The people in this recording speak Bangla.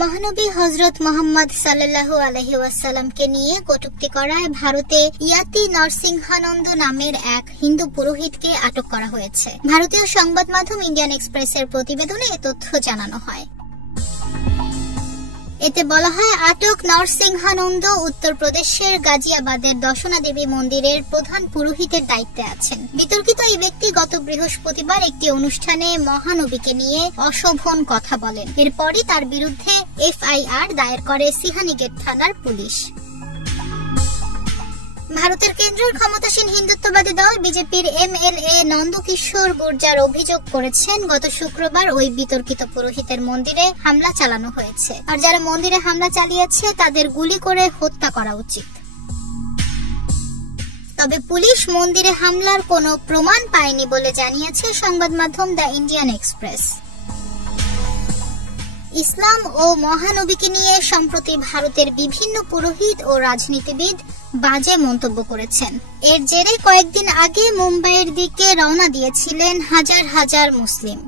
মহানবী হযরত মুহাম্মদ সাল্লাল্লাহু আলাইহি ওয়াসাল্লামকে নিয়ে কটূক্তি করায় ভারতে ইয়াতি নরসিংহানন্দ নামের এক হিন্দু পুরোহিতকে আটক করা হয়েছে। ভারতীয় সংবাদ মাধ্যম ইন্ডিয়ান এক্সপ্রেসের প্রতিবেদনে এ তথ্য জানানো হয়। এতে বলা হয়, আটক নরসিংহানন্দ উত্তরপ্রদেশের গাজিয়াবাদের দর্শনা দেবী মন্দিরের প্রধান পুরোহিতের দায়িত্বে আছেন। বিতর্কিত এই ব্যক্তি গত বৃহস্পতিবার একটি অনুষ্ঠানে মহানবীকে নিয়ে অশোভন কথা বলেন। এরপরই তার বিরুদ্ধে এফআইআর দায়ের করে সিহানিগেট থানার পুলিশ। ভারতের কেন্দ্রের ক্ষমতাসীন হিন্দুত্ববাদী দল বিজেপির এমএলএ নন্দকিশোর গুর্জার অভিযোগ করেছেন, গত শুক্রবার ওই বিতর্কিত পুরোহিতের মন্দিরে হামলা চালানো হয়েছে, আর যারা মন্দিরে হামলা চালিয়েছে তাদের গুলি করে হত্যা করা উচিত। তবে পুলিশ মন্দিরে হামলার কোনো প্রমাণ পায়নি বলে জানিয়েছে সংবাদ মাধ্যম দ্য ইন্ডিয়ান এক্সপ্রেস। ইসলাম ও মহানবীকে নিয়ে সম্প্রতি ভারতের বিভিন্ন পুরোহিত ও রাজনীতিবিদ বাজে মন্তব্য করেছেন। এর জেরে কয়েকদিন আগে মুম্বাইয়ের দিকে রওনা দিয়েছিলেন হাজার হাজার মুসলিম।